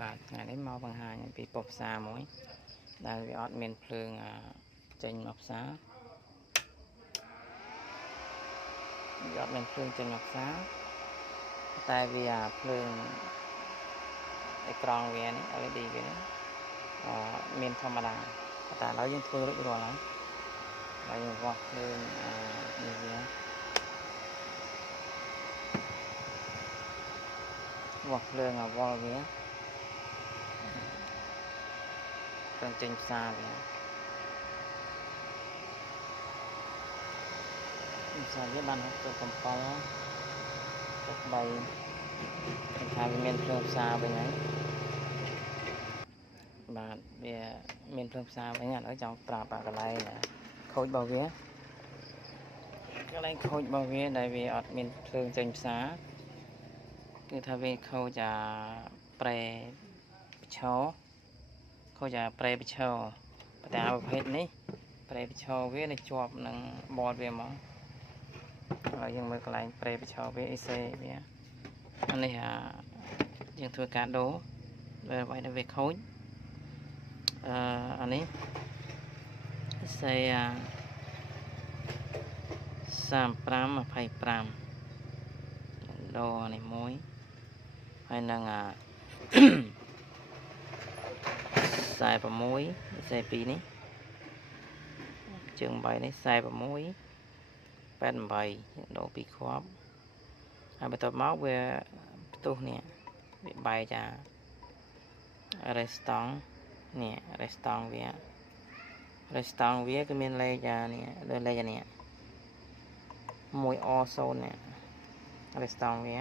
បាទថ្ងៃនេះមកបង្ហាញពីពុកផ្សារមួយដែលវាអត់មានភ្លើងចេញមកផ្សារវាអត់មានភ្លើងចេញមកផ្សារតែវាភ្លើងអេក្រង់វានេះ LED វានេះមានធម្មតាតែឥឡូវយើងធ្វើរួចរាល់ហើយយើងវាស់ភ្លើងនេះវាវាស់ភ្លើងវល់វាភ្លើងចេញផ្សារវាផ្សារវាបាន67 3ថាវាមានភ្លើងផ្សារវិញហើយបាទវាមានភ្លើងផ្សារវិញឥឡូវចង់ប្រាប់កន្លែងខូចរបស់វាកន្លែងខូចរបស់វាដែលវាអត់មានភ្លើងចេញផ្សារគឺថាវាខូចប្រេប្រឈរខូចប្រេប្រឈរតែប្រភេទនេះប្រេប្រឈរវានៅជាប់នឹងបតវាមកហើយយើងមើលកន្លែងប្រេប្រឈរវាអេសេវាអានេះយើងធ្វើការដូរវាអ្វីដែលវាខូចអានេះសេ35 25ដូរនេះមួយហើយនឹង46 42នេះជើង8នេះ46 88ដូរ2គ្រាប់ហើយបន្ទាប់មកវាផ្ទុះនេះវាបែករេស្តង់នេះរេស្តង់វាគឺមានលេខនេះលើលេខនេះ1O0នេះរេស្តង់វា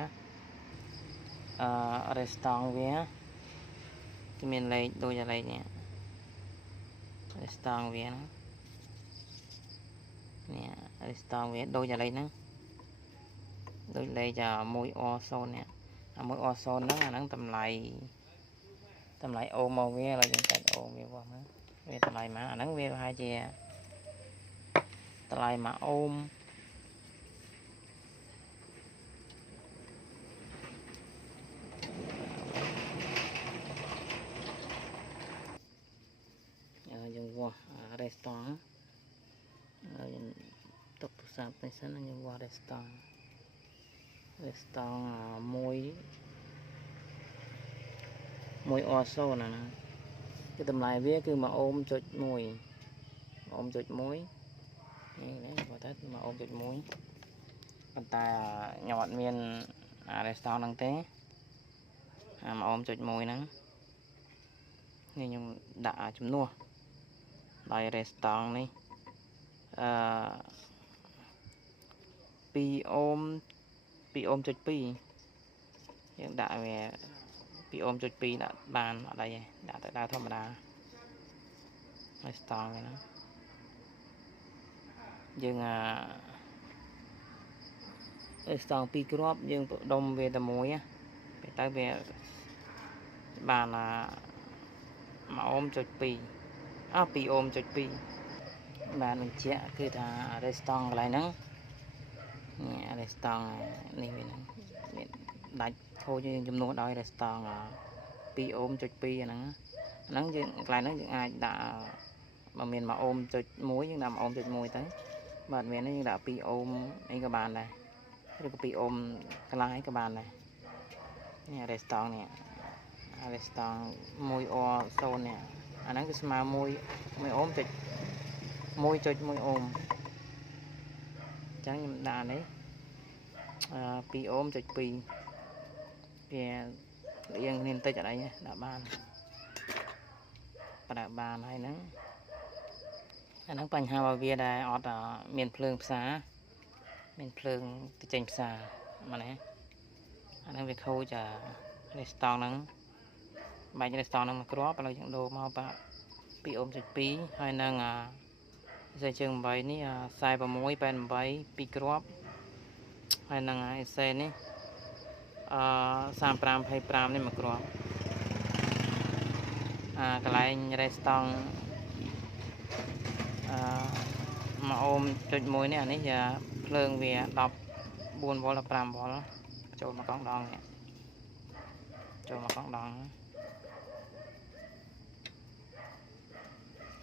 រេស្តង់វាគឺមានលេខដូចលេខនេះរេស្តង់វានេះរេស្តង់វាដូចលេខហ្នឹងដូចលេខ1O0នេះ1O0ហ្នឹងអាហ្នឹងតម្លៃអូមមកវាឥឡូវយើងកាច់អូមវាបោះមើលវាតម្លៃមកអាហ្នឹងវាប្រហែលជាតម្លៃ1អូមយើងវាស់រេស្តង់យើងទុកទូរស័ព្ទនេះសិនយើងវាស់រេស្តង់1 O0 ណាគឺតម្លៃវាគឺ1អូមចុច1នេះបើថា1អូមចុច1ប៉ុន្តែខ្ញុំអត់មានរេស្តង់ហ្នឹងទេ1អូមចុច1ហ្នឹងនេះខ្ញុំដាក់ជំនួសដោយរេស្តង់នេះ2អូមចុច2យើងដាក់វា2អូមចុច2ដាក់បានអត់អីទេដាក់ទៅដល់ធម្មតាហើយស្តង់វាណាយើងស្តង់2គ្រាប់យើងដុំវាតែមួយពេលទៅវាបាន1អូមចុច2 2អូមចុច2បានបញ្ជាក់គឺថារេស្តង់កន្លែងហ្នឹងរេស្តង់នេះវាមានដាច់ខូចយើងជំនួសដោយរេស្តង់2អូមចុច2ហ្នឹងយើងកន្លែងហ្នឹងយើងអាចដាក់បើមាន1អូមចុច1យើងដាក់1អូមចុច1ទៅបើអត់មានយើងដាក់2អូមអីក៏បានដែរឬក៏2អូមកន្លះអីក៏បានដែរនេះរេស្តង់នេះរេស្តង់1O0នេះអាហ្នឹងគឺស្មើ1អូមចុច1.1អូមអញ្ចឹងខ្ញុំដាក់នេះ2អូមចុច2វារៀងគ្នាបន្តិចអត់អីដាក់បានប្រើបានហើយហ្នឹងអាហ្នឹងបញ្ហារបស់វាដែលអត់មានភ្លើងផ្សារមានភ្លើងទៅចេញផ្សារមកណាអាហ្នឹងវាខូចរេស្តង់ហ្នឹងបាច់រេស្តង់ហ្នឹងមួយគ្រាប់ឥឡូវយើងដូរមកបាទ2អូមចុច2ហើយនឹងសេជើង8នេះ46 88 2គ្រាប់ហើយនឹងអេសេនេះ35 25នេះមួយគ្រាប់កន្លែងរេស្តង់1អូមចុច1នេះអានេះភ្លើងវា14 វ៉ុល15 វ៉ុលចូលមកកង់ដងនេះចូលមកកង់ដង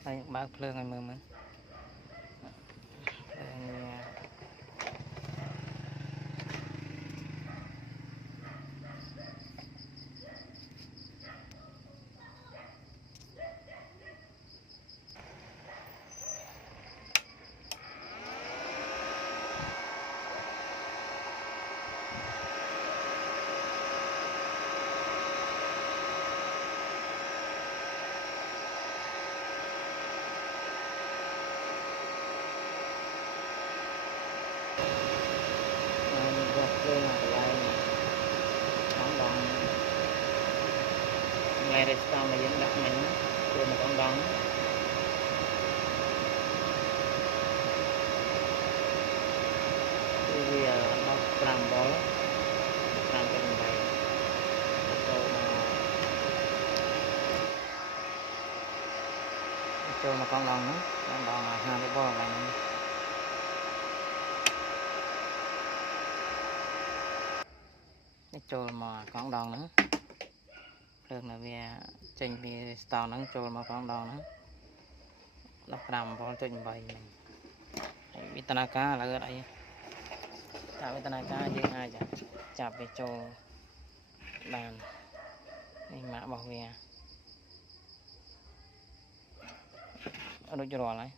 đây bác phơi ngày mưa lên là lại con đòn ngày đây sao mà vẫn đặt mình rồi mà con đòn bây giờ nó làm bó làm cái này cho mà con đòn nữa con đòn là hai cái bó này cái trôi mà con đòn nữa được là về trình về tàu nó trôi mà con đòn nữa nó làm bó trình bày mình vitana cá là ở đây tạo vitana cá với ai chạp về trôi bàn mã bảo vệ ở đâu cho rồi lại